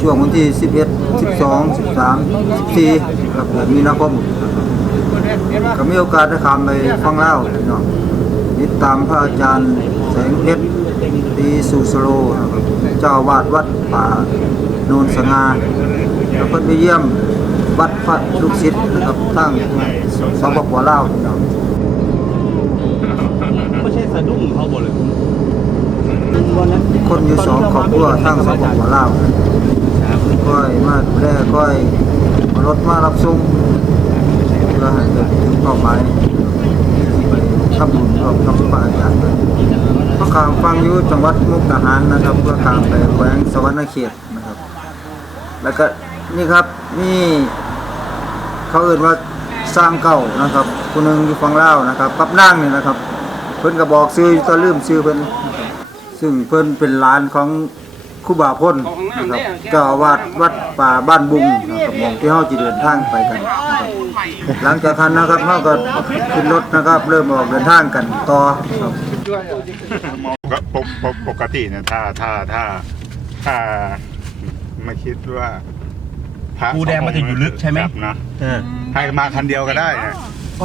ช่วงวันที่ 11 12 13 14ครับเดือนมีนาคมก็มีโอกาสได้ข้ามไปฟังเล่าวพี่น้องติดตามพระอาจารย์แสงเพชรตีสุสโลนะครับเจ้าวาดวัดป่าโนนสงาแล้วก็ไปเยี่ยมวัดพระลูกศิษย์นะครับทั้งสปปลาวพี่น้องไม่ใช่สะดุ้งเขาบ่เลยคนอยู่สองครอบครัวทั้งสปปลาว ก้อยมาดูแลก้อยมารถมารับส่งเพื่อให้ถึงเป้าหมายที่ไปทำบุญร่วมกับพระอาจารย์พระขามฟังอยู่จังหวัดมุกดาหารนะครับเพื่อขามไปแขวงสวรรณเขตนะครับ แล้วก็นี่ครับนี่เขาเอ่นว่าสร้างเก่านะครับคนหนึงอยู่ฝั่งลาวนะครับกับนั่งนี่นะครับ เพิ่นก็บอกซื้อก็ลืมซื้อเพิ่นนซึ่งเพิ่นเป็นหลานของ ครูบาพ้นนะครับเจ้าอาวาสวัดป่าบ้านบุงนะครับหมองที่เฮาจะเดินทางไปกันนะครับหลังจากนั้นนะครับเฮาก็ขึ้นรถนะครับ เริ่มออกเดินทางกันต่อครับก็ปกปกปกติเนี่ยถ้าถ้าถ้าถ้าไม่คิดว่าพระภูแดงมันจะอยู่ลึกใช่ไหมครับนะให้มาคันเดียวก็ได้นะ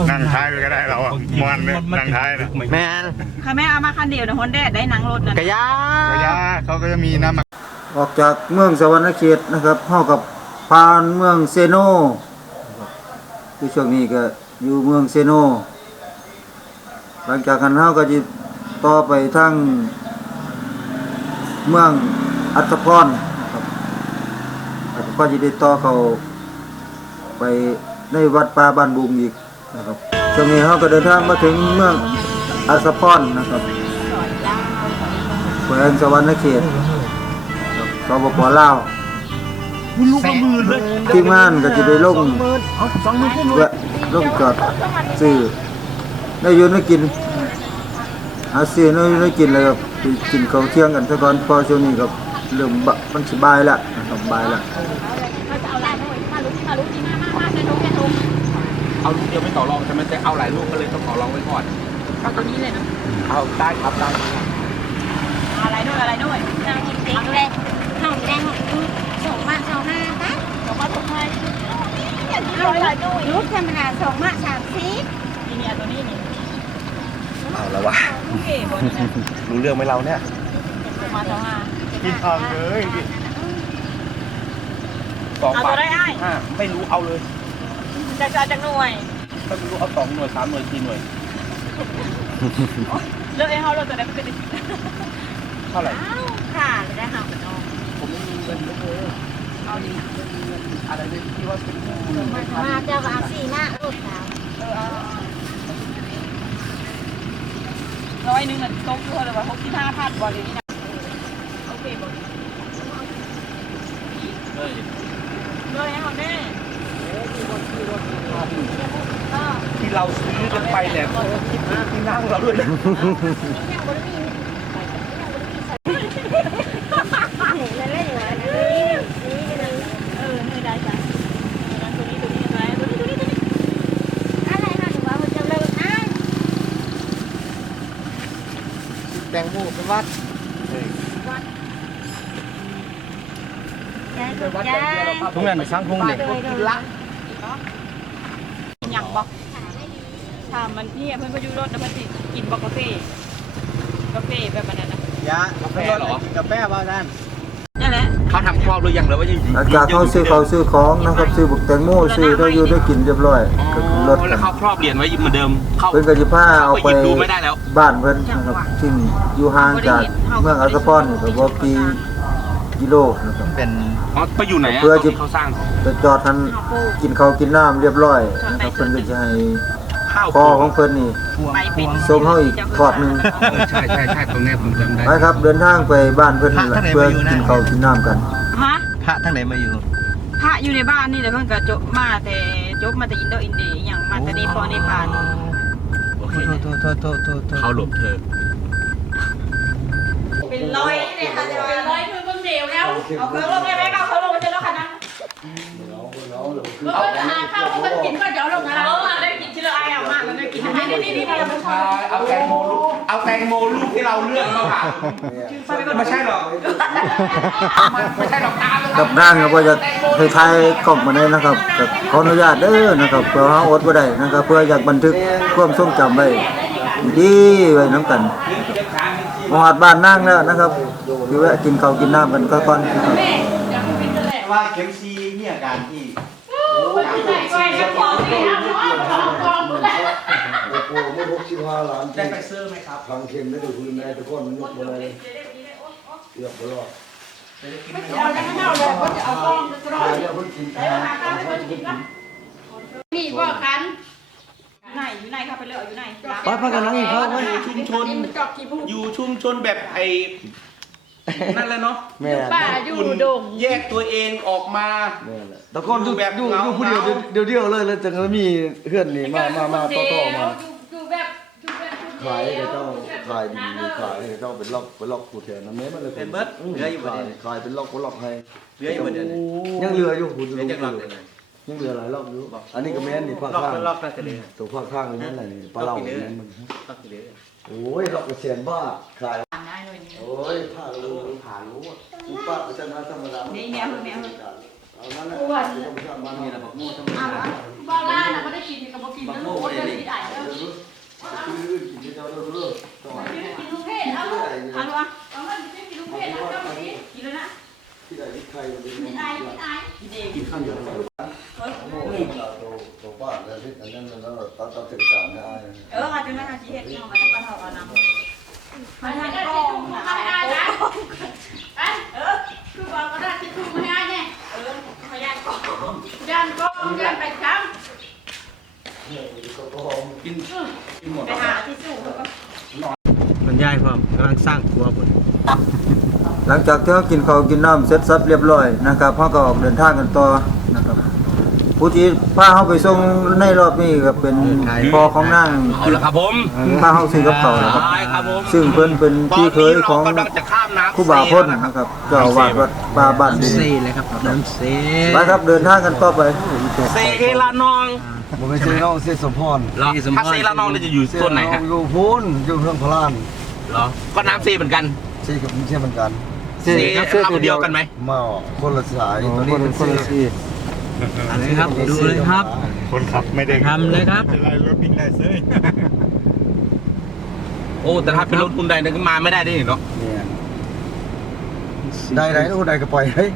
นั่งท้ายไปก็ได้เราอะมวนเลยนั่งท้ายนะแมนค่ะแม่เอามาคันเดียวนะฮอนแดดได้หนังรถนะกะยาระยะเขาก็จะมีน้ำมันออกจากเมืองสวรรณเขตนะครับเฮากับผ่านเมืองเซโนนะครับคือช่วงนี้ก็อยู่เมืองเซโน หลังจากนั้นเฮาก็จะต่อไปทางเมืองอัตพรนะครับแล้วก็จะได้ต่อเข้าไปในวัดป่าบ้านบุงอีก นะครับช่วงนี้เฮาก็เดินทางมาถึงเมืองอัตพรนนะครับแขวงสวรรณเขตสปปลาวทีมงานก็จะได้ลงแวะลงจอดซื้อได้ยืนได้กินหาซื้อได้ยืนได้กินเลยครับกินข้าวเที่ยงกันซะก่อนพอช่วงนี้ก็เริ่มบะมันสบายแล้วนะครับบายแล้ว เอาลูกเดียวไม่ต่อรองใช่ไหมแต่เอาหลายลูกก็เลยต้องต่อรองไว้ก่อน เอาตัวนี้เลยนะเอาได้ครับได้อะไรด้วยอะไรด้วยเราหยิบเด็กเลยหอมแดงหอมลูกสองมาสองห้าปะเดี๋ยวมาถูกให้อย่างที่เอาร้อยหลายด้วยลูกธรรมดาสองมาสามสิบนี่เนี่ยตัวนี้นี่เอาแล้ววะโอเคบนนี้นะรู้เรื่องไหมเราเนี่ยถูกมาสองห้ากินทองเลยสองเอาบาตัทวได้ไอ้ห้าไม่รู้เอาเลย จากจากจากหน่วยถ้าไม่รู้เอาสองหน่วยสามหน่วยสี่หน่วย เลือกเองเขาเลือกตัวได้ไม่เป็นเท่าไหร่ค่ะเลยได้ห่างกันน้องผมไม่มีเงินเลยเอาดิอะไรเลยที่ว่าเป็นผู้มามาเจ้าก็เอาสี่มาลูกสาวเออเอาร้อยหนึ่งเหมือนโต๊ะตัวเลยว่าหกสิบห้าพันบอลเลยนี่นะโอเคบอลเลยให้เขาแน่ ที่ เราซื้อกันไปเนี่ยก็คิดถึงที่นั่งเราด้วยนะยังบ่ได้มีเลยเลยอยู่นะนี่นี่นี่เออนี่ได้จ้ะตัวนี้ตัวนี้ตัวนี้ตัวนี้ตัวนี้ตัวนี้อะไรนะหนูว่ามันจะเลิกอ้ายแตงโมเป็นวัดใจถูกใจทุกงานสร้างทุ่งเด็กเลยเลย ยังบอกถา มมันพี่เพื่อนก็อยู่รถนะเพื่อนสิกินบอกกาแฟกาแฟแบบนั้นนะยากาแฟเหรอกาแฟบ้าท่านนั่นแหละเขาทำครอบหรือยังหรือว่ายังหลังจากเขาซื้อเขาวซื้อของนะครับซื้อบุกแตงโมซื้อได้อยู่ได้กินเรียบร้อยก็ขึ้นรถกัแล้วนเขาครอบเหรียญไว้เหมือนเดิม เข้าเพิ่นก็สิพาเอาไปหยิบดูไม่ได้แล้ว บ้านเพิ่นนะครับซึ่งอยู่ห่างจากเมืองอัสสะพรนี่ก็บ่กี่กิโลนะครับ เป็น อ๋อไปอยู่ไหนอะเพื่อจะที่เขาสร้าง ไปจอดทันกินข้าวกินน้ำเรียบร้อยนะครับเพิ่นก็จะให้ ข้าวพ่อของเพิ่นนี่ ไปเป็นส่งเฮาอีกทอดหนึงเออใช่ใช่ใช่ตรงเนี้ยผมจำได้ไปครับเดินทางไปบ้านเพิ่นนั่นล่ะเพื่อกินข้าวกินน้ำกัน ฮะพระทั้งไหนมาอยู่ พระอยู่ในบ้านนี่แหละเพิ่นก็จบมาแต่จบมาแต่อินโดอินเดียอย่างมาแต่เนปอลเนปาลโอเคโทษโทษโทษโทษโทษเขาหลบเธอ เป็นร้อยเนี่ยค่ะเป็นร้อยคือเพิ่งเดียวแล้วเอาเครื่องลงได้ไหมเอาเครื่องลงไปเจอแล้วค่ะนะเออหาข้าวเพิ่นกินก็จะเอาลงนะเออได้กิน ชิ้นละไอ้เอามาเอาแตงโมลูกเอาแตงโมลูกที่เราเลือกมาผ่านไม่ใช่หรอกไม่ใช่หรอกตากับร่างก็บ่จะคล้ายๆกล่องมาได้นะครับก็ขออนุญาตเด้อนะครับเพื่อเฮาอดบ่ได้นะครับ เพื่ออยากบันทึกความทรงจำไว้ดีไว้นํกันมาหอดบ้านนั่งแล้วนะครับคือแวะกินข้าวกินน้ำกันก็ก่อนนะครับว่าเข็มซีมีอาการที่ไม่ พกสิบห้าล้านได้ไปซื้อไหมครับทางเข็มไม่ได้คุยแม่ทุกคนมันยกมาเลยเรียบร้อยขายแล้วเพิ่งกินทางมีบ่กันไหนอยู่ไหนครับไปเลยอยู่ไหนป้าพากันนั่งเขาไว้ชุมชนอยู่ชุมชนแบบไอ้นั่นแหละเนาะแม่ป้าอยู่ดงแยกตัวเองออกมา แม่แหละแต่ก่อนอยู่แบบอยู่เหงาอยู่ผู้เดียวเหงาเดียวเดียวๆเลยแล้วจังก็มีเพื่อนนี่มามามาต่อต่อมา อยู่ แบบอยู่แบบขายให้เจ้าขายดีขายให้เจ้าเป็นล็อกเป็นล็อกผู้แทนนะแม่มันเลยเป็นเบิดเหลืออยู่บ่ขายเนี่ย ขายเป็นล็อกเป็นล็อกให้เหลืออยู่บ่เดี๋ยวนี้ยังเหลืออยู่คุณเหลือจักรอบเดี๋ยวนี้ ยังเหลือหลายรอบอยู่อันนี้ก็แม่นนี่ภาคล็อกข้างก็ล็อกน่าจะเลยตัวภาคข้างนี่นั่นแหละนี่ปลาเหล่านี่มันล็อกอยู่เลยโอ้ยดอกกระเสียนบ้าขายได้เลยนี่โอ้ยผ้ารู้ผ้ารู้อุปะประจันธรรมดานี่แมวแมว เอานั่นแหละต้องทำมันนี่นี่ละละบักโม่ธรรมดาบ่ล่าน่ะบ่ได้กินกับบ่กินนะลูกบ่ได้กินได้เด้อ คือกินเจ้าเรื่อยๆต้องกินลูกเพศเอาลูกอันวะเอามันกินลูกเพศแล้วก็บ่กินกินเลยนะที่ไหนที่ใครมันจะกินไอ้กินไอ้กินเองกินข้าวเหนียวตัวป้าแล้วที่อันนั้นแล้วตัดตัดถึงการนะ เอออาจจะไม่ทำชีเห็ดเอามาแล้วก็เท่ากันนะ มาทางกล้องมาให้อ้ายนะไปเออคือว่าก็ได้ที่ทุ่มให้อ้ายแน่ เออขยันก่อน ยันกล้องยันไปซ้ํ ไปหาที่สู้เขาก็ มันยายพร้อมกำลังสร้างครัวพุ่น ห ลังจากที่เรากินข้าวกินน้ำเสร็จสับเรียบร้อยนะครับพ่อก็ออกเดินทางกันต่อนะครับผู้ที่พาเขาไปส่งในรอบนี้ก็เป็นพ่อของนางเอาละครับผมพาเขาซื้อกับเขาวนะครับได้ครับผมซึ่งเพิ่นเป็นพี่เคยของตนนี้เรากำลังจะข้ามน้ำครูบาพ้นนะครับเจ้าอาวาดวัดป่าบ้านดินเซ่เลยครับน้ำเซ่ไปครับเดินทางกันต่อไปเซเฮลานองผมเป็นเซน้องเซสมพรเหรอถ้าเซลานองเนี่ยจะอยู่ส่วนไหนฮะอยู่พูนอยู่เรื่องพลานเหรอก็น้ำเซเหมือนกันเซกับเซเหมือนกัน เซลำเดียวกันไหมมาคนละสายตัวนี้เป็นคนละสีอะไรครับดูเลยครับคนขับไม่ได้ทำเลยครับเป็นไรรถวิ่งได้เซ้ยโอ้แต่ถ้าเป็นรถคุณใดเนี่ยก็มาไม่ได้ด้วยเนาะเนี่ยได้ไหนคนใดก็ปล่อยเฮ้ย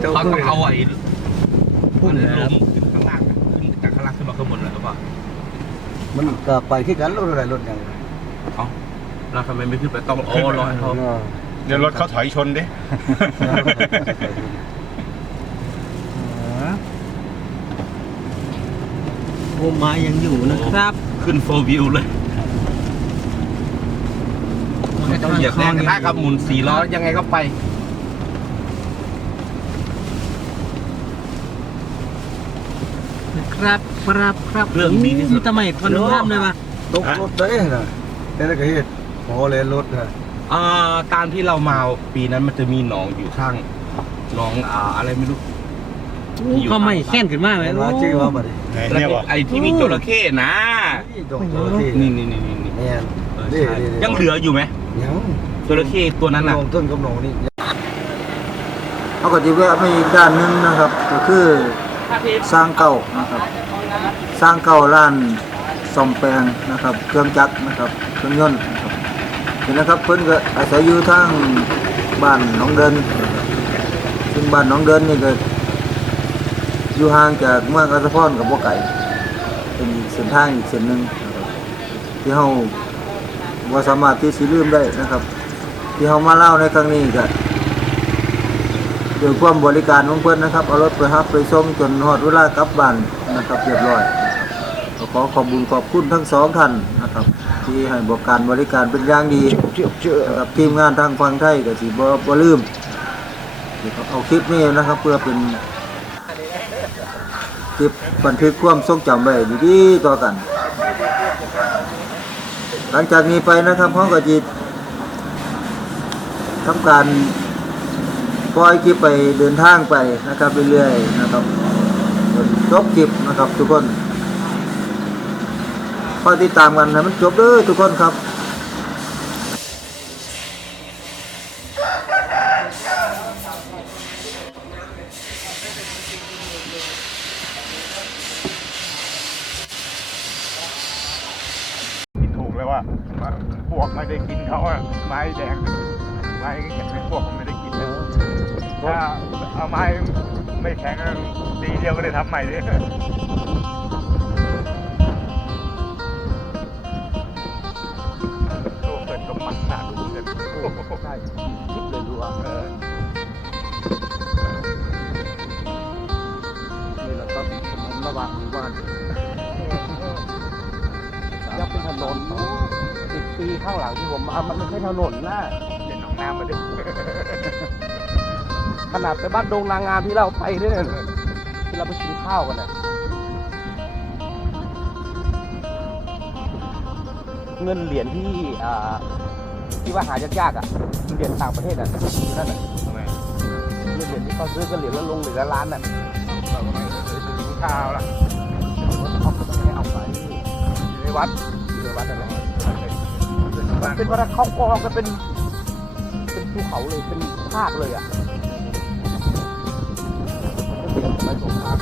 เขาต้องเอาไอ้พุ่นลมขึ้นข้างล่างอะขึ้นจากข้างล่างขึ้นมาข้างบนเลยหรือเปล่ามันก็ไปที่กันรถอะไรรถอย่างเอ้าเราทำไมไม่ขึ้นไปต้องโอ้รอให้เขา เดี๋ยวรถเขาถอยชนดิ โอมายังอยู่นะครับขึ้นโฟวิวเลยไม่ต้องเหยียบแรงกระทะครับหมุนสี่ล้อยังไงก็ไปครับครับครับเรื่องดีที่สุด ทำไมทนน้ำเลยวะ ตกรถได้นะนี่ก็เหตุหอเลนรถนะ อ่าตามที่เรามาปีนั้นมันจะมีหนองอยู่ข้างหนองอ่าอะไรไม่รู้ก็ไม่แค้นขึ้นมากเลยเห็นว่าชื่อว่าบัดนี้ไหนแล้วเนี่ยก็วะไอ้ที่มีจระเข้นะนี่ดอกจระเข้นี่นี่นี่นี่นี่เนี่ยเออนี่ใช่นี่ยังเหลืออยู่ไหมยังจระเข้ตัวนั้นนน่ะองต้นกับหนองนี่เขาก็จะแวะไปอีกด้านหนึงนะครับ ก็คือสร้างเก่านะครับ สร้างเก่าร้านซ่อมแปลงนะครับ เครื่องจักรนะครับ เครื่องยนต์นะครับเห็ นนะครับเพิ่นก็อาศัยอยู่ทางบ้านหนองเดิน ซึ่งบ้านหนองเดินนี่ก็อยู่ห่างจากเมืองอัสพรกับบ่ไก่เป็นอีกเส้นทางอีกเส้นหนึ่งที่เฮาบ่สามารถที่สิลืมได้นะครับ ที่เฮามาเล่าในครั้งนี้ก็ด้วยความบริการของเพิ่อนนะครับเอารถไปรับไปส่งจนฮอดเวลากลับบ้านนะครับเรียบร้อยก็ขอขอบคุญขอบคุณทั้งสองท่าน ที่ให้บริการบริการเป็นอย่างดีนะครับทีมงานทางฟังไทยก็สิบ่บ่ลืมที่เขาเอาคลิปนี้นะครับ เพื่อเป็นคลิปบันทึกความทรงจำไว้ดีๆต่อกัน หลังจากนี้ไปนะครับเขาก็จะทำการปล่อยคลิปไปเดินทางไปนะครับเรื่อยๆนะครับจนจบคลิปนะครับทุกคน คอยติดตามกันนะมันจบเลยทุกคนครับ ข้างหลังที่ผมมามันไม่ใช่ถนนนะเล่นน้องน้ำมาดิขนาดไปบ้านดงนางงามที่เราไปด้วยเนี่ยที่เราไปกินข้าวกันน่ะเงินเหรียญที่อ่าที่ว่าหายากๆอะเหรียญต่างประเทศอะนั่นน่ะทำไมเงินเหรียญที่เขาซื้อกันเหรียญละลงเหรียญละล้านน่ะเราก็ไม่ได้ซื้อข้าวละเขาก็ไม่ให้เอาไปอยู่ในวัดอยู่ในวัดนั่นแหละบ้าน เป็นวัดเขากองกันเป็น เป็นภูเขาเลย เป็นภาคเลยอะเหรียญสมัยสงคราม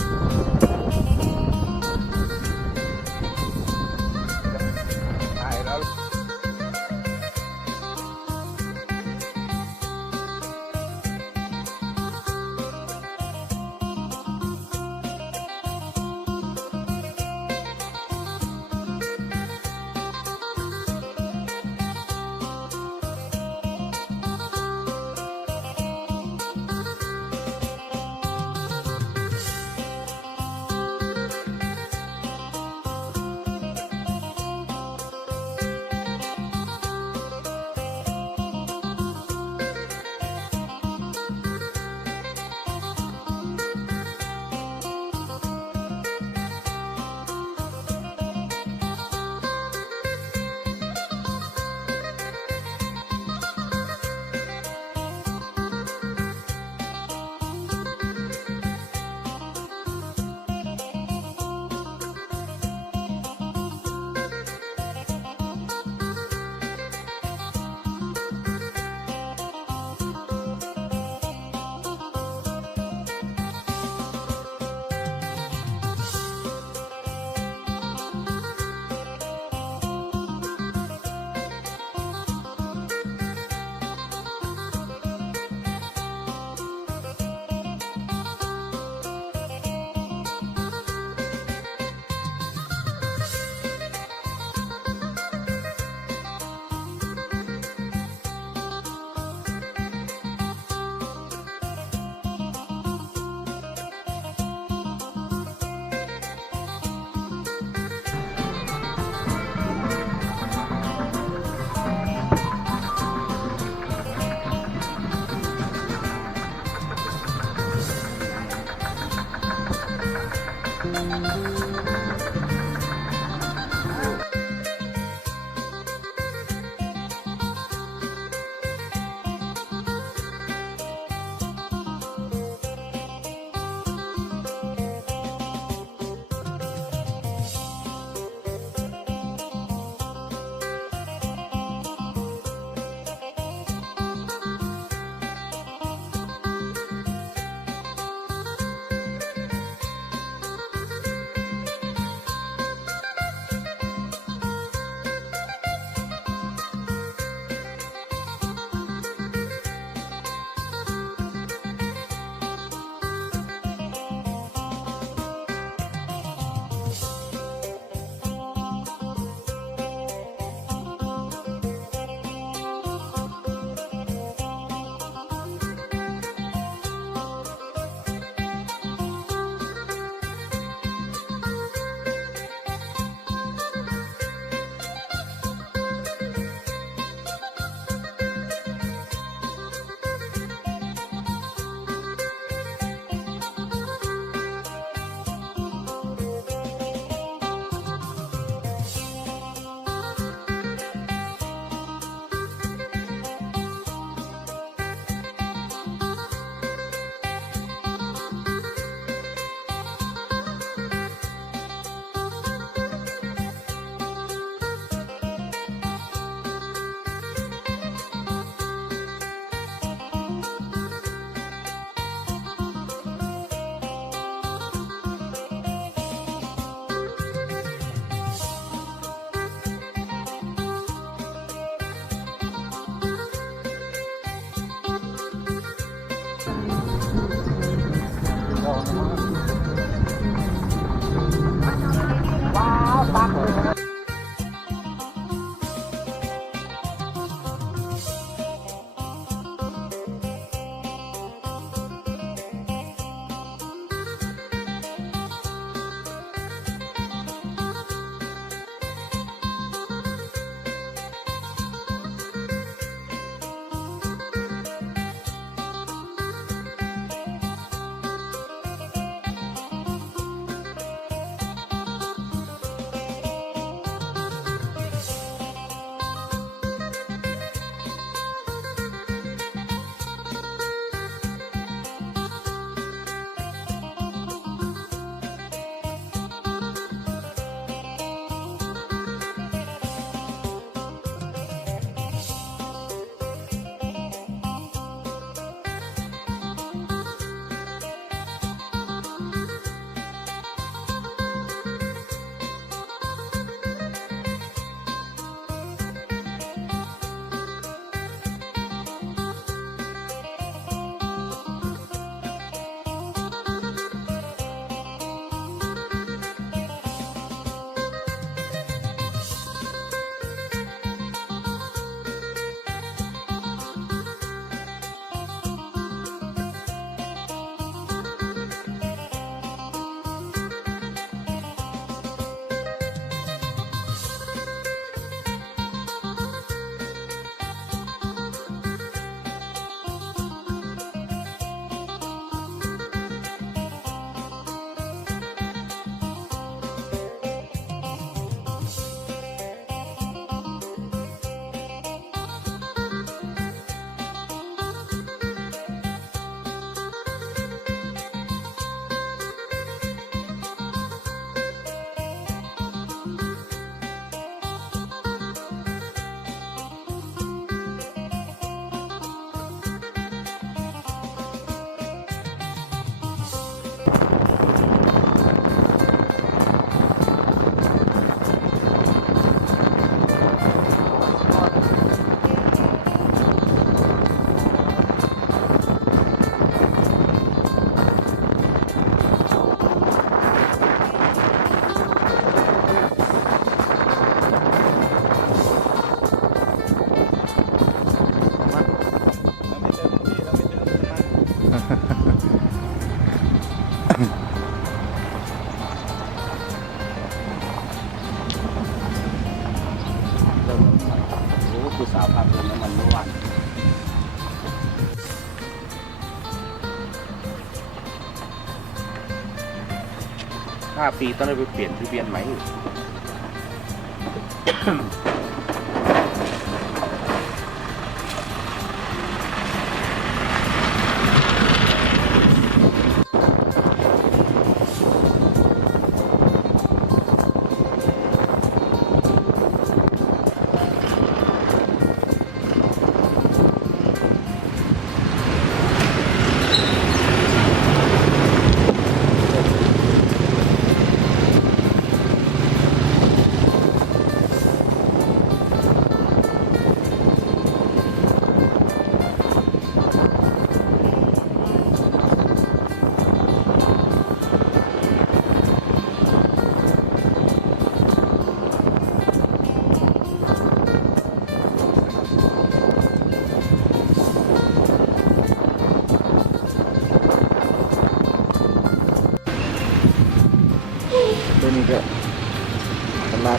15 ปีต้องได้ไปเปลี่ยนทะเบียนไหม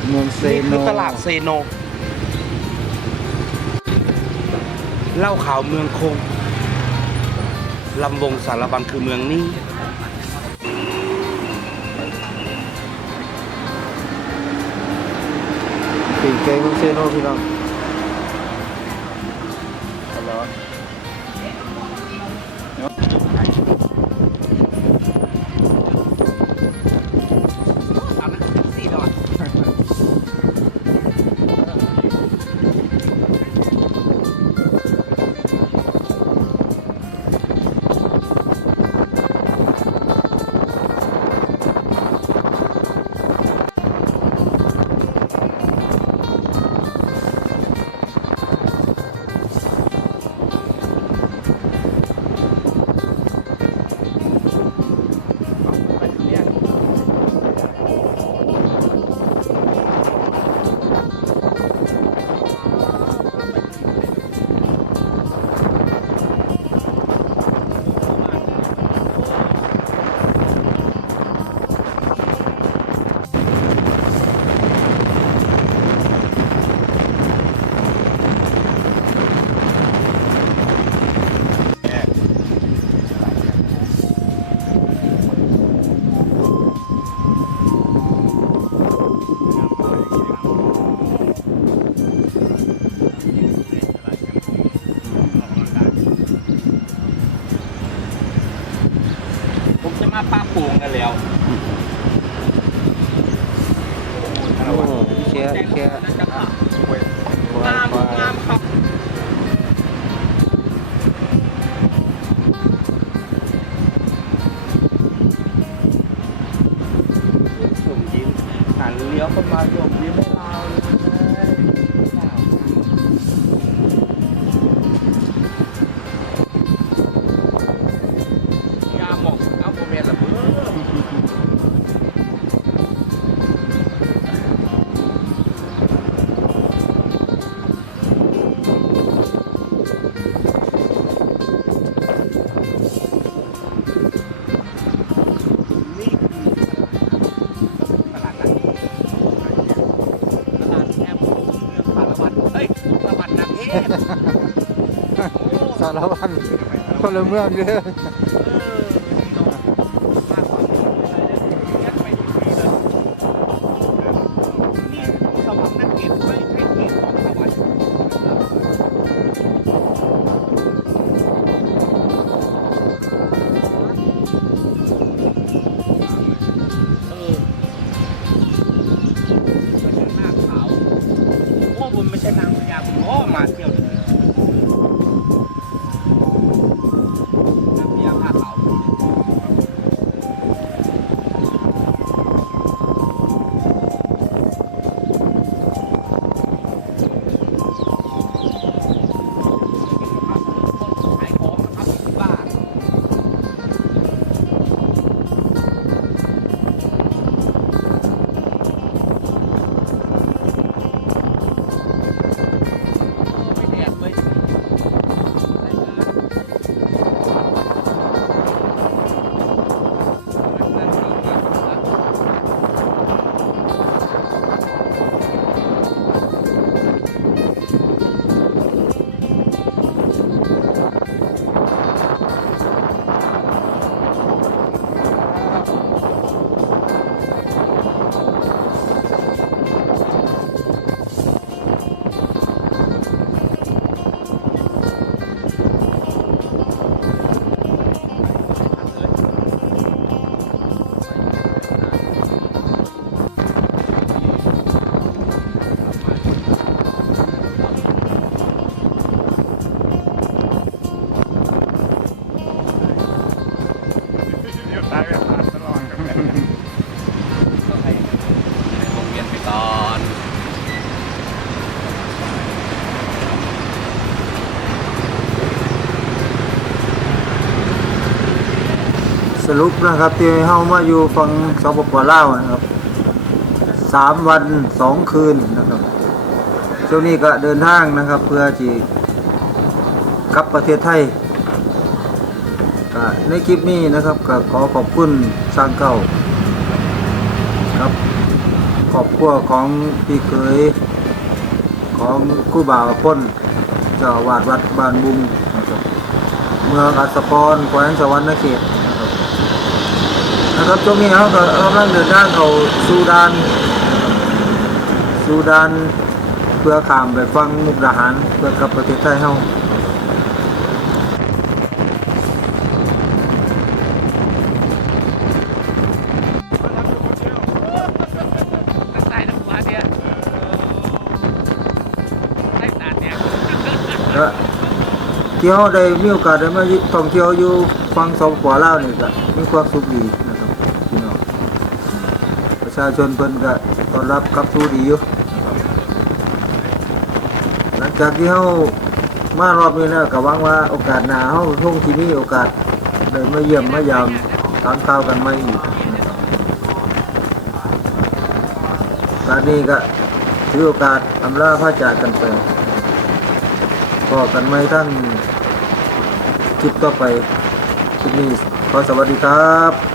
เมืองเซนี่โนคือตลาดเซโนเหล้าขาวเมืองคงลำวงสารบันคือเมืองนี้ ปีกไก่เมืองเซโนพี่น้อง มจะมาป้าปูงกันแล้วโอ้แค่แค่งารวัตรคนละเมืองเด้อไม่ใช่นางพญาผมก็มาเที่ยว สรุปนะครับที่เฮามาอยู่ฝั่งสปปลาวนะครับสามวันสองคืนนะครับช่วงนี้ก็เดินทางนะครับ เพื่อที่กลับประเทศไทยในคลิปนี้นะครับก็ขอขอบคุณสร้างเก่าครับครอบครัวของพี่เคยของคู่บ่าวพ้นเจ้าวาดวัดบ้านบุงนะครับเมืองอัสสพรแขวงสวรรณเขต นะครับนะครับช่วงนี้เขาก็กำลังเดินทางเข้าซูดานซูดานเพื่อข้ามไปฟังมุกดาหารเพื่อกลับประเทศไทยเฮาตั้งใจน้ำหัวเนี่ยใส่ตาเนี่ยและที่เขาได้มีโอกาสได้มาท่องเที่ยวอยู่ฟังสองขวาลาวนี่ก็มีความสุขดี ชาชนเพิ่นก็ต้อนรับขับสู้ดีอยู่นะหลังจากที่เขามารอบนี้แล้วก็หวังว่าโอกาสหน้าเขาคงที่มีโอกาสได้มาเยี่ยมมายามตามข่าวกันมาอีกการนี้ก็ถือโอกาสอำลาพระจากกันไปก็กันไม่ท่านคลิปต่อไปคลิปนี้ขอสวัสดีครับ